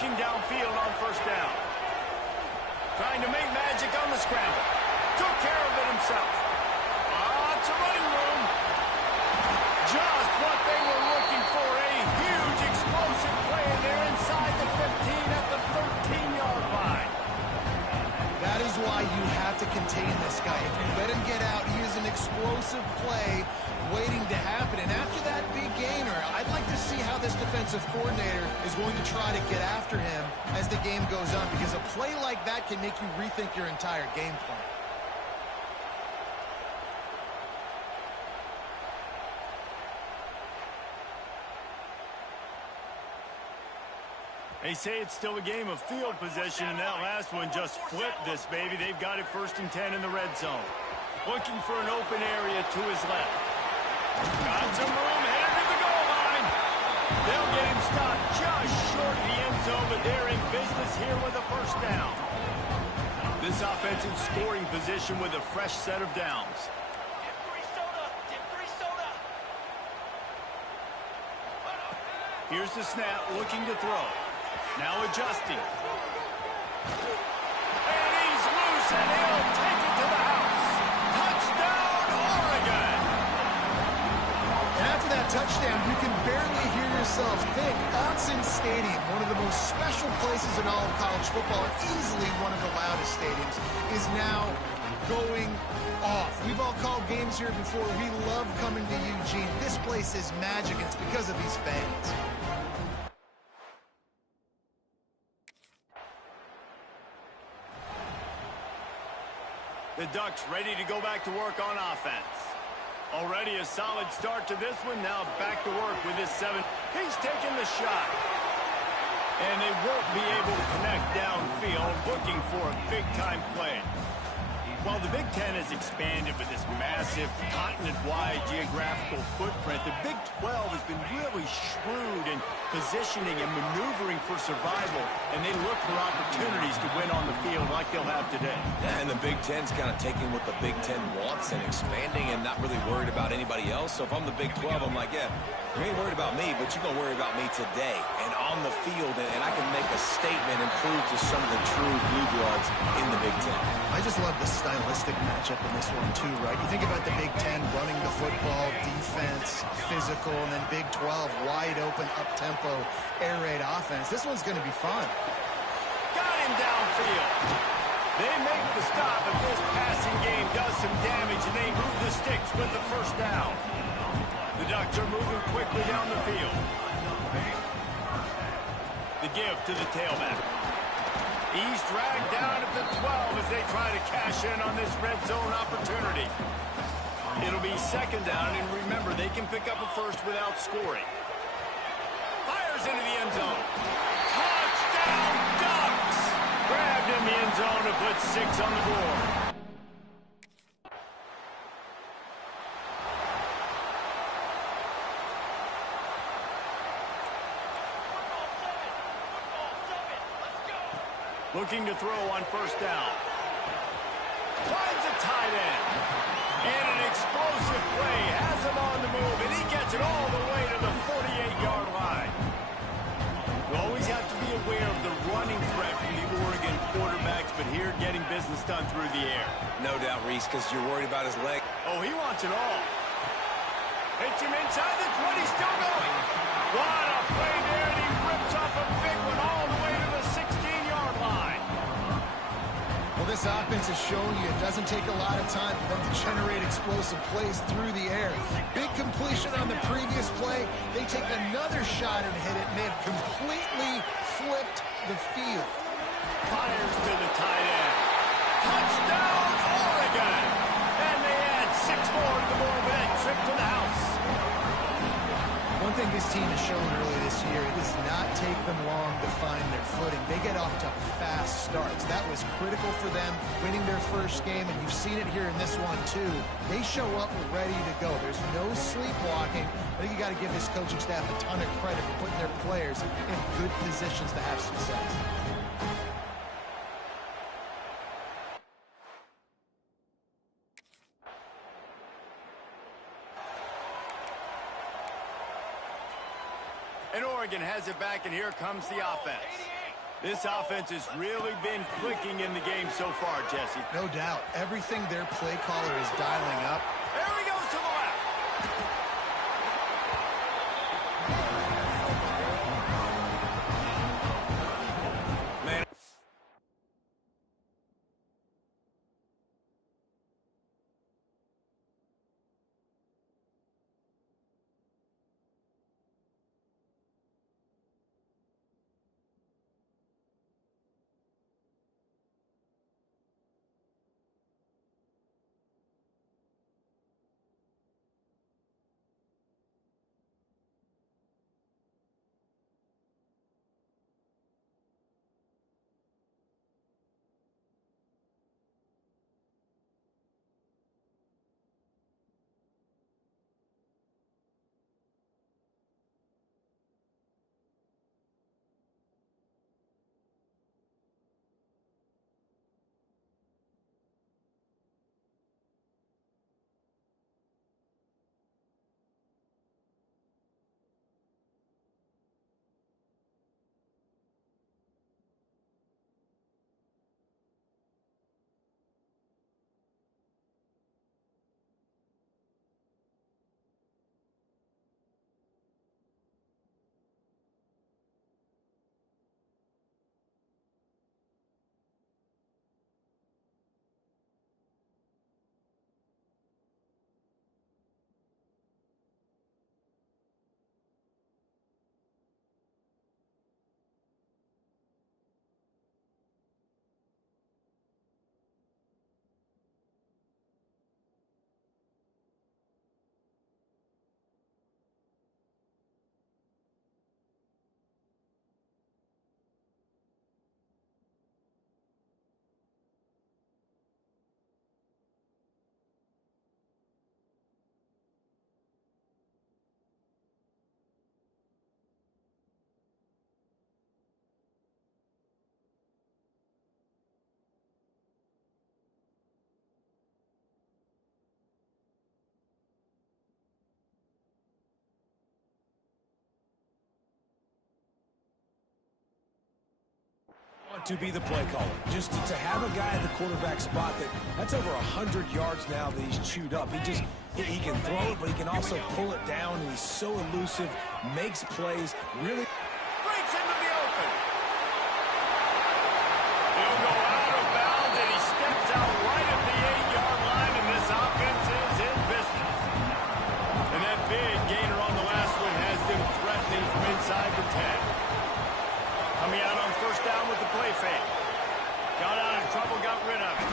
looking downfield on first down. Trying to make magic on the scramble. Took care of it himself. Lots of running room. Just what they were looking for. A huge explosive play there inside the 15 at the 13-yard line. That is why you have to contain this guy. If you let him get out, he is an explosive play waiting to happen. And after that big gainer, I'd like to see how this defensive coordinator is going to try to get after him as the game goes on, because a play like that can make you rethink your entire game plan. They say it's still a game of field possession, and that last one just flipped this baby. They've got it 1st and 10 in the red zone. Looking for an open area to his left. Got some room, headed to the goal line. They'll get him stopped just short of the end zone, but they're in business here with a first down. This offensive scoring position with a fresh set of downs. Here's the snap, looking to throw. Now adjusting. And he's loose, and he'll take it to the house. Touchdown, Oregon! And after that touchdown, you can barely hear yourself think. Autzen Stadium, one of the most special places in all of college football, and easily one of the loudest stadiums, is now going off. We've all called games here before. We love coming to Eugene. This place is magic, and it's because of these fans. The Ducks ready to go back to work on offense. Already a solid start to this one. Now back to work with his 7. He's taking the shot. And they won't be able to connect downfield, looking for a big-time play. While the Big Ten has expanded with this massive continent-wide geographical footprint, the Big 12 has been really shrewd in positioning and maneuvering for survival, and they look for opportunities to win on the field like they'll have today. Yeah, and the Big Ten's kind of taking what the Big Ten wants and expanding and not really worried about anybody else. So if I'm the Big 12, I'm like, yeah, you ain't worried about me, but you're going to worry about me today and on the field, and I can make a statement and prove to some of the true blue bloods in the Big Ten. I just love the stylistic matchup in this one too, right? You think about the Big Ten running the football, defense, physical, and then Big 12 wide open, up-tempo, air raid offense. This one's going to be fun. Got him downfield. They make the stop, and this passing game does some damage, and they move the sticks with the first down. The Ducks are moving quickly down the field. The give to the tailback. He's dragged down at the 12 as they try to cash in on this red zone opportunity. It'll be 2nd down, and remember, they can pick up a first without scoring. Fires into the end zone. Touchdown, Ducks! Grabbed in the end zone to put 6 on the board. Looking to throw on first down. Finds a tight end. And an explosive play. Has him on the move, and he gets it all the way to the 48-yard line. You always have to be aware of the running threat from the Oregon quarterbacks, but here getting business done through the air. No doubt, Reese, because you're worried about his leg. Oh, he wants it all. Hits him inside the 20, still going. What a play there, and he rips off a big one all the way to the 16-yard line. Well, this offense is showing you it doesn't take a lot of time for them to generate explosive plays through the air. Big completion on the previous play. They take another shot and hit it, and they've completely flipped the field. Fires to the tight end. Touchdown, Oregon! And they add 6 more to the board with that trip to the house. One thing this team has shown early this year, it does not take them long to find their footing. They get off to fast starts. That was critical for them winning their first game, and you've seen it here in this one too. They show up ready to go. There's no sleepwalking. I think you got to give this coaching staff a ton of credit for putting their players in good positions to have success. And Oregon has it back, and here comes the offense. This offense has really been clicking in the game so far, Jesse. No doubt. Everything their play caller is dialing up. There he goes to the left. Man. To be the play caller, just to have a guy at the quarterback spot that's over 100 yards now that he's chewed up. He can throw it, but he can also pull it down, and he's so elusive, makes plays, really Breaks into the open. He'll go out of bounds, and he steps out right at the 8-yard line, and this offense is in business. And that big gainer on the last one has them threatening from inside the 10. Coming out on first down with the play fake. Got out of trouble, got rid of it.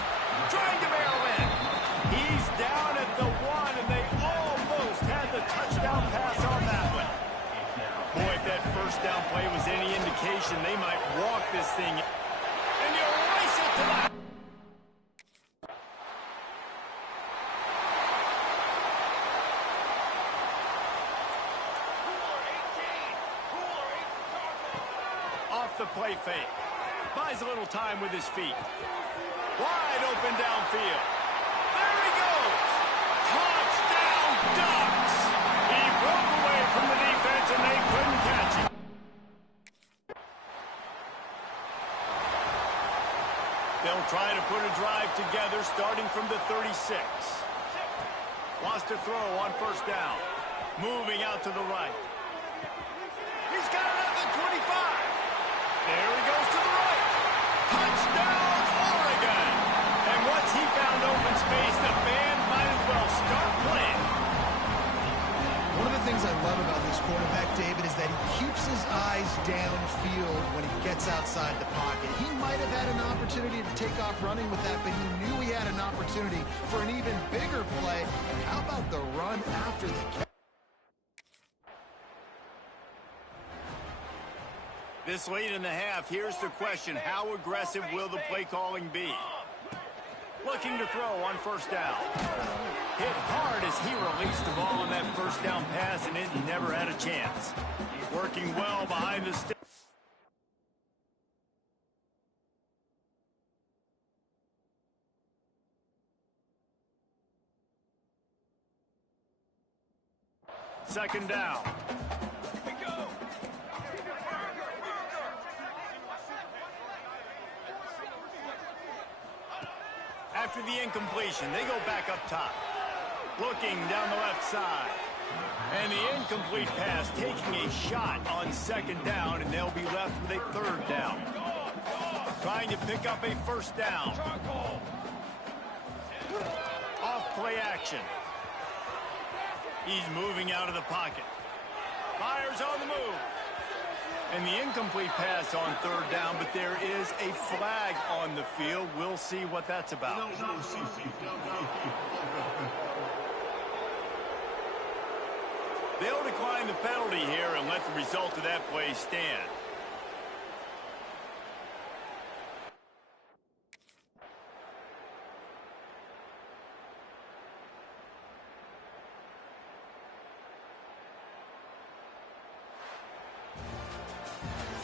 Trying to bail in. He's down at the 1, and they almost had the touchdown pass on that one. Boy, if that first down play was any indication, they might walk this thing. And you race it to the... Off the play fake. Buys a little time with his feet. Wide open downfield. There he goes. Touchdown Ducks. He broke away from the defense and they couldn't catch him. They'll try to put a drive together starting from the 36. Wants to throw on first down. Moving out to the right. He's got it at the 25. There he goes to the right. Touchdown, Oregon. And once he found open space, the band might as well start playing. One of the things I love about this quarterback, David, is that he keeps his eyes downfield when he gets outside the pocket. He might have had an opportunity to take off running with that, but he knew he had an opportunity for an even bigger play. How about the run after the catch? This late in the half, here's the question. How aggressive will the play calling be? Looking to throw on first down. Hit hard as he released the ball on that first down pass, and it never had a chance. Working well behind the stick. Second down. After the incompletion, they go back up top. Looking down the left side. And the incomplete pass taking a shot on second down, and they'll be left with a third down. Trying to pick up a first down. Off play action. He's moving out of the pocket. Fires on the move. And the incomplete pass on third down, but there is a flag on the field. We'll see what that's about. They'll decline the penalty here and let the result of that play stand.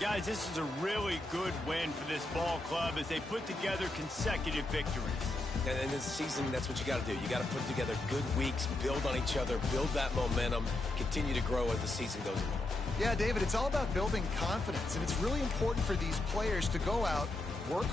Guys, this is a really good win for this ball club as they put together consecutive victories. And in this season, that's what you got to do. You got to put together good weeks, build on each other, build that momentum, continue to grow as the season goes along. Yeah, David, it's all about building confidence, and it's really important for these players to go out, work